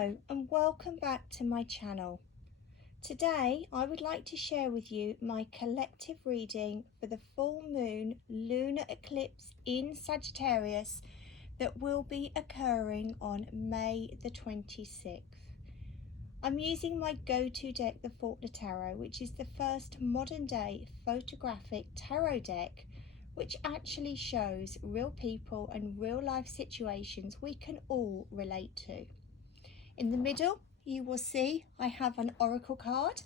Hello and welcome back to my channel. Today I would like to share with you my collective reading for the full moon lunar eclipse in Sagittarius that will be occurring on May the 26th. I'm using my go-to deck, the Faulkner Tarot, which is the first modern day photographic tarot deck which actually shows real people and real life situations we can all relate to. In the middle, you will see I have an oracle card.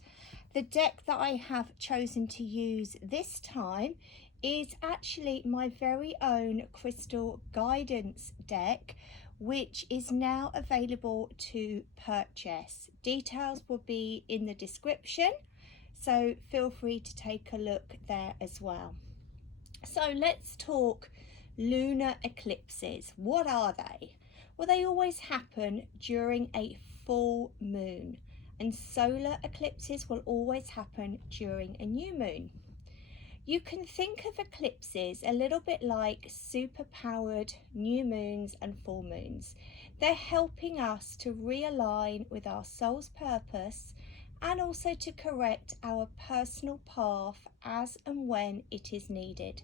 The deck that I have chosen to use this time is actually my very own crystal guidance deck, which is now available to purchase. Details will be in the description, so feel free to take a look there as well. So let's talk lunar eclipses. What are they? Well, they always happen during a full moon, and solar eclipses will always happen during a new moon. You can think of eclipses a little bit like super-powered new moons and full moons. They're helping us to realign with our soul's purpose and also to correct our personal path as and when it is needed.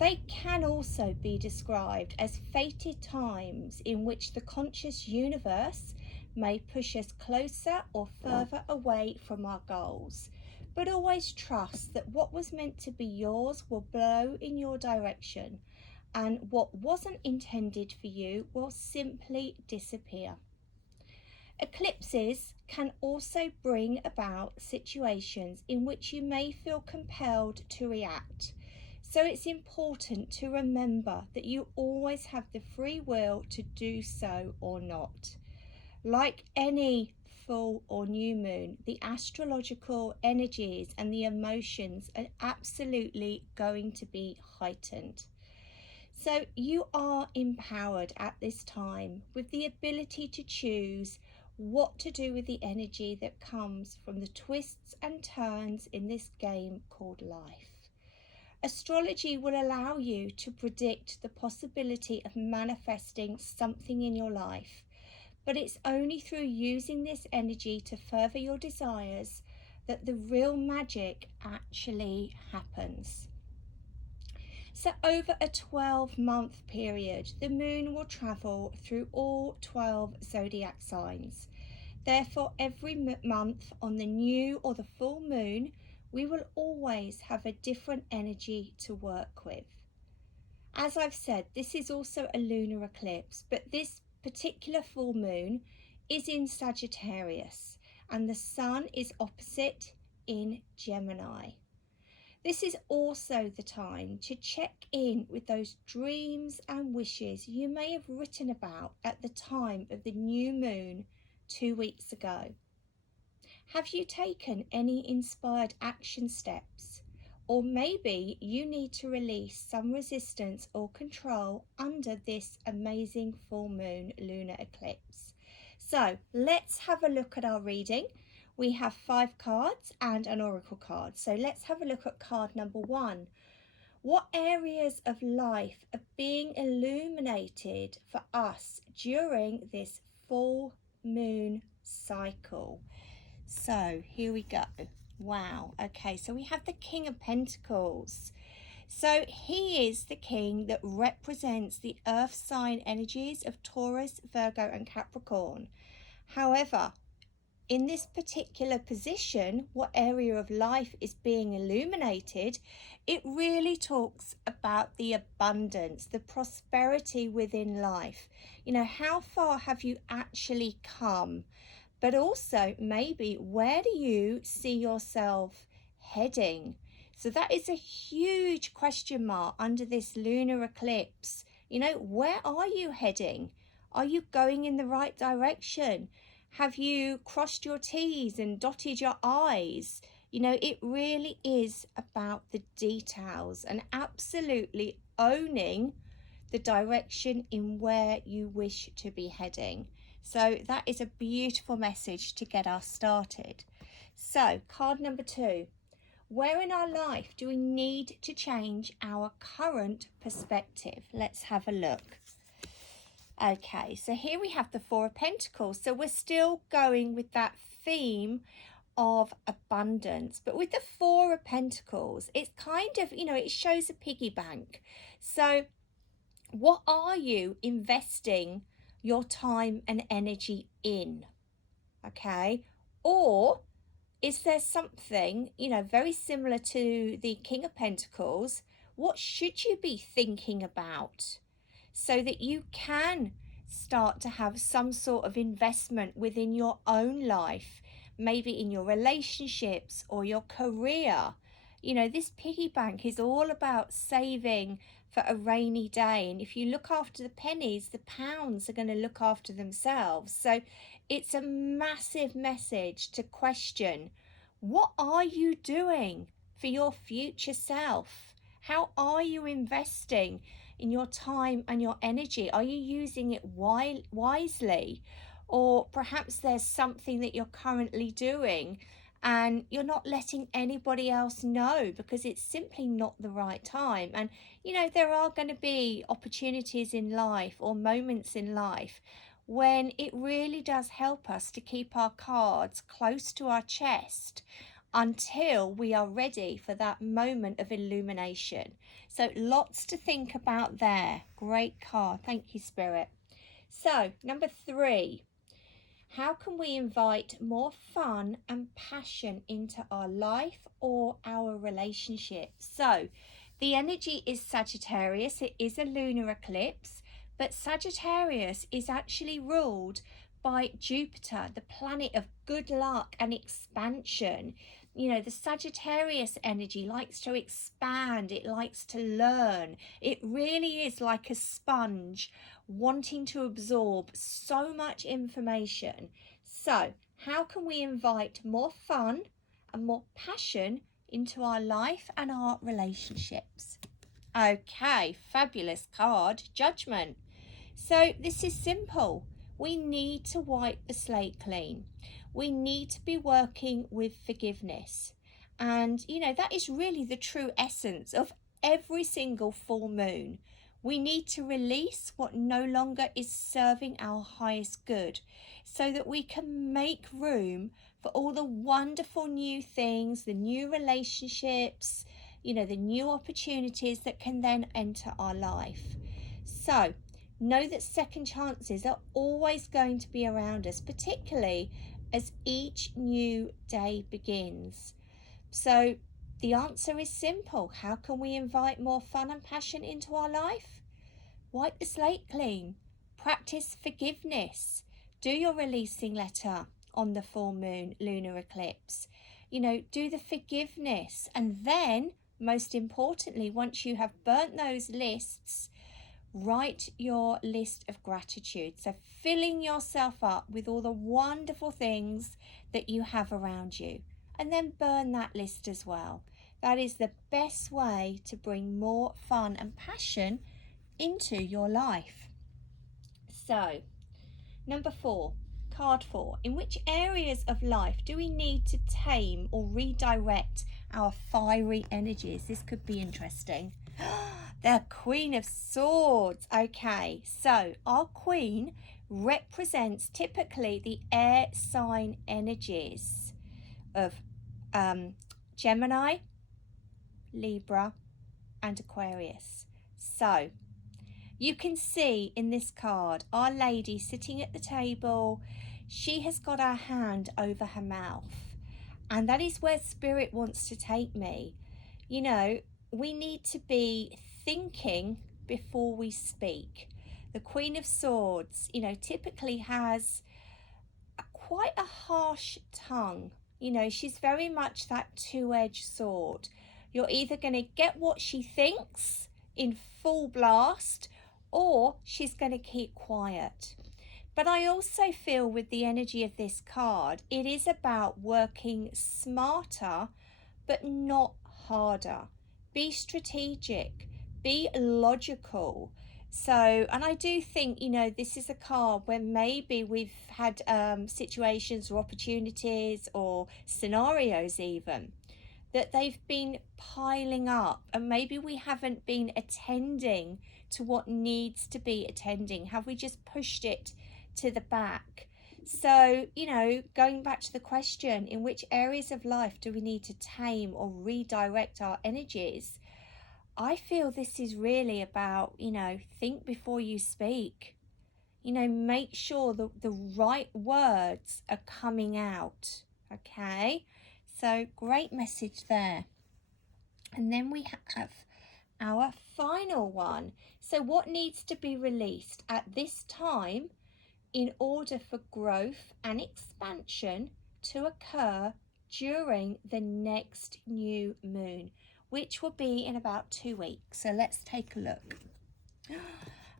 They can also be described as fated times in which the conscious universe may push us closer or further away from our goals. But always trust that what was meant to be yours will blow in your direction, and what wasn't intended for you will simply disappear. Eclipses can also bring about situations in which you may feel compelled to react. So it's important to remember that you always have the free will to do so or not. Like any full or new moon, the astrological energies and the emotions are absolutely going to be heightened. So you are empowered at this time with the ability to choose what to do with the energy that comes from the twists and turns in this game called life. Astrology will allow you to predict the possibility of manifesting something in your life, but it's only through using this energy to further your desires that the real magic actually happens. So over a 12-month period, the moon will travel through all 12 zodiac signs. Therefore, every month on the new or the full moon, we will always have a different energy to work with. As I've said, this is also a lunar eclipse, but this particular full moon is in Sagittarius and the sun is opposite in Gemini. This is also the time to check in with those dreams and wishes you may have written about at the time of the new moon 2 weeks ago. Have you taken any inspired action steps? Or maybe you need to release some resistance or control under this amazing full moon lunar eclipse. So let's have a look at our reading. We have 5 cards and an oracle card. So let's have a look at card number 1. What areas of life are being illuminated for us during this full moon cycle? So here we go. Wow. Okay, so we have the King of Pentacles. So he is the king that represents the earth sign energies of Taurus, Virgo and Capricorn. However, in this particular position, what area of life is being illuminated, it really talks about the abundance, the prosperity within life. You know, how far have you actually come? But also maybe where do you see yourself heading? So that is a huge question mark under this lunar eclipse. You know, where are you heading? Are you going in the right direction? Have you crossed your T's and dotted your I's? You know, it really is about the details and absolutely owning the direction in where you wish to be heading. So that is a beautiful message to get us started. So card number 2, where in our life do we need to change our current perspective? Let's have a look. Okay, so here we have the Four of Pentacles. So we're still going with that theme of abundance, but with the Four of Pentacles, it's kind of, it shows a piggy bank. So what are you investing your time and energy in? Okay, or is there something, very similar to the King of Pentacles? What should you be thinking about so that you can start to have some sort of investment within your own life, maybe in your relationships or your career? This piggy bank is all about saving for a rainy day. And if you look after the pennies, the pounds are going to look after themselves. So it's a massive message to question, what are you doing for your future self? How are you investing in your time and your energy? Are you using it wisely? Or perhaps there's something that you're currently doing and you're not letting anybody else know because it's simply not the right time. And there are going to be opportunities in life or moments in life when it really does help us to keep our cards close to our chest until we are ready for that moment of illumination. So lots to think about there. Great card. Thank you, Spirit. So number 3, how can we invite more fun and passion into our life or our relationships? So the energy is Sagittarius. It is a lunar eclipse, but Sagittarius is actually ruled by Jupiter, the planet of good luck and expansion. The Sagittarius energy likes to expand, it likes to learn. It really is like a sponge wanting to absorb so much information. So, how can we invite more fun and more passion into our life and our relationships? Okay, fabulous card, Judgment. So this is simple. We need to wipe the slate clean. We need to be working with forgiveness. And, that is really the true essence of every single full moon. We need to release what no longer is serving our highest good so that we can make room for all the wonderful new things, the new relationships, the new opportunities that can then enter our life. So, know that second chances are always going to be around us, particularly as each new day begins. So the answer is simple. How can we invite more fun and passion into our life? Wipe the slate clean. Practice forgiveness. Do your releasing letter on the full moon lunar eclipse. Do the forgiveness. And then, most importantly, once you have burnt those lists, write your list of gratitude. So filling yourself up with all the wonderful things that you have around you, and then burn that list as well. That is the best way to bring more fun and passion into your life. So number 4, card 4, in which areas of life do we need to tame or redirect our fiery energies? This could be interesting. The Queen of Swords. Okay, so our Queen represents typically the air sign energies of Gemini, Libra, and Aquarius. So you can see in this card, Our Lady sitting at the table. She has got her hand over her mouth. And that is where Spirit wants to take me. We need to be thinking before we speak. The Queen of Swords, typically has quite a harsh tongue. She's very much that two-edged sword. You're either going to get what she thinks in full blast, or she's going to keep quiet. But I also feel with the energy of this card, it is about working smarter, but not harder. Be strategic, be logical. So, and I do think, this is a card where maybe we've had situations or opportunities or scenarios even that they've been piling up, and maybe we haven't been attending to what needs to be attending. Have we just pushed it to the back? So, going back to the question, in which areas of life do we need to tame or redirect our energies? I feel this is really about, think before you speak. Make sure that the right words are coming out. Okay, so great message there. And then we have our final one. So what needs to be released at this time in order for growth and expansion to occur during the next new moon, which will be in about 2 weeks? So let's take a look.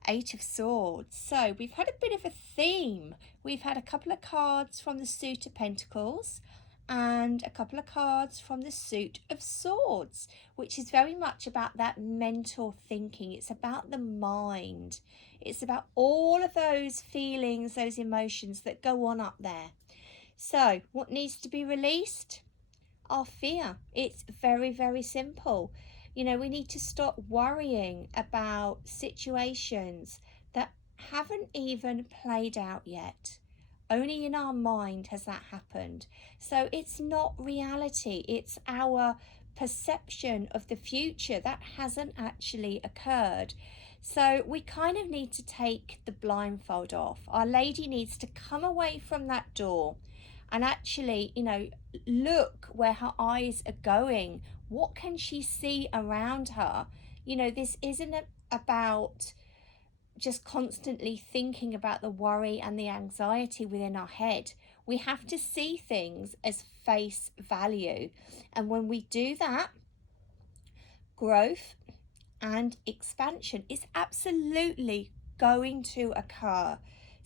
Eight of Swords. So we've had a bit of a theme. We've had a couple of cards from the Suit of Pentacles and a couple of cards from the Suit of Swords, which is very much about that mental thinking. It's about the mind. It's about all of those feelings, those emotions that go on up there. So what needs to be released? Our fear. It's very, very simple. We need to stop worrying about situations that haven't even played out yet. Only in our mind has that happened. So it's not reality. It's our perception of the future that hasn't actually occurred. So we kind of need to take the blindfold off. Our lady needs to come away from that door and actually, look where her eyes are going. What can she see around her? This isn't about just constantly thinking about the worry and the anxiety within our head. We have to see things as face value. And when we do that, growth and expansion is absolutely going to occur.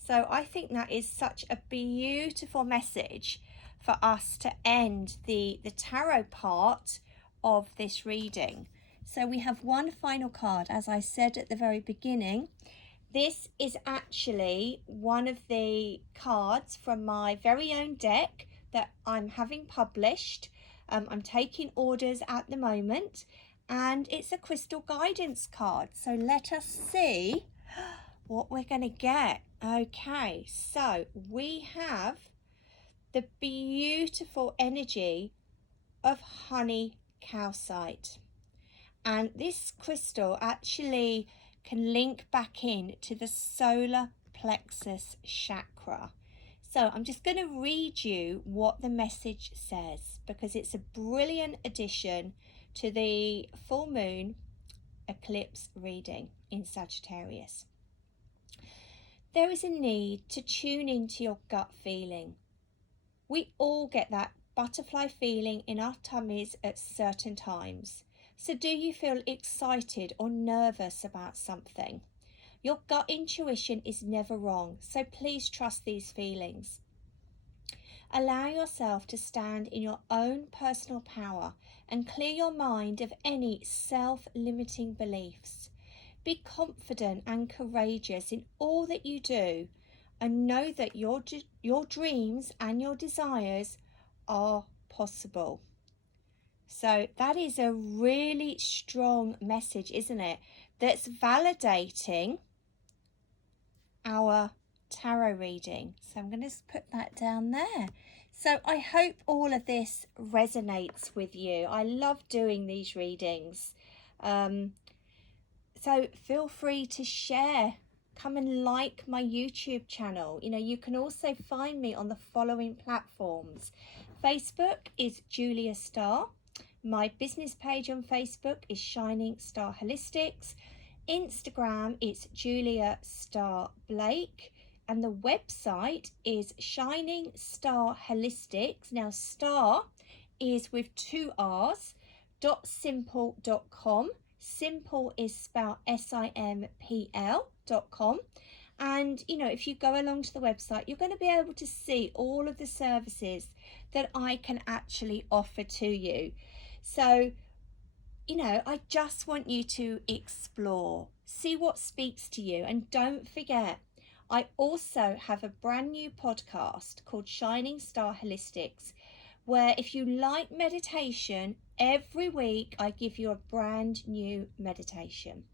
So I think that is such a beautiful message for us to end the tarot part of this reading. So we have one final card, as I said at the very beginning. This is actually one of the cards from my very own deck that I'm having published. I'm taking orders at the moment, and it's a crystal guidance card. So let us see what we're going to get. Okay, so we have the beautiful energy of honey calcite, and this crystal actually can link back in to the solar plexus chakra. So I'm just going to read you what the message says, because it's a brilliant addition to the full moon eclipse reading in Sagittarius. There is a need to tune into your gut feeling. We all get that butterfly feeling in our tummies at certain times. So do you feel excited or nervous about something? Your gut intuition is never wrong, so please trust these feelings. Allow yourself to stand in your own personal power and clear your mind of any self-limiting beliefs. Be confident and courageous in all that you do, and know that your dreams and your desires are possible. So that is a really strong message, isn't it? That's validating our tarot reading. So I'm going to put that down there. So I hope all of this resonates with you. I love doing these readings. So feel free to share. Come and like my YouTube channel. You can also find me on the following platforms. Facebook is Julia Star. My business page on Facebook is Shining Star Holistics. Instagram is Julia Star Blake. And the website is Shining Star Holistics. Now, star is with 2 R's, .simple.com. Simple is spelled SIMPL.com. And if you go along to the website, you're going to be able to see all of the services that I can actually offer to you. So I just want you to explore, see what speaks to you, and don't forget, I also have a brand new podcast called Shining Star Holistics, where if you like meditation, every week I give you a brand new meditation.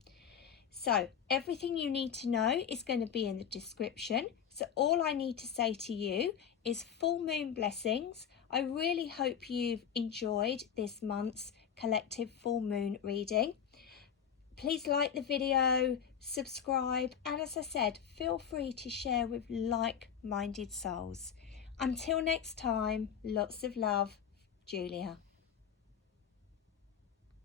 So everything you need to know is going to be in the description. So all I need to say to you is full moon blessings. I really hope you've enjoyed this month's collective full moon reading. Please like the video, subscribe, and as I said, feel free to share with like-minded souls. Until next time, lots of love, Julia.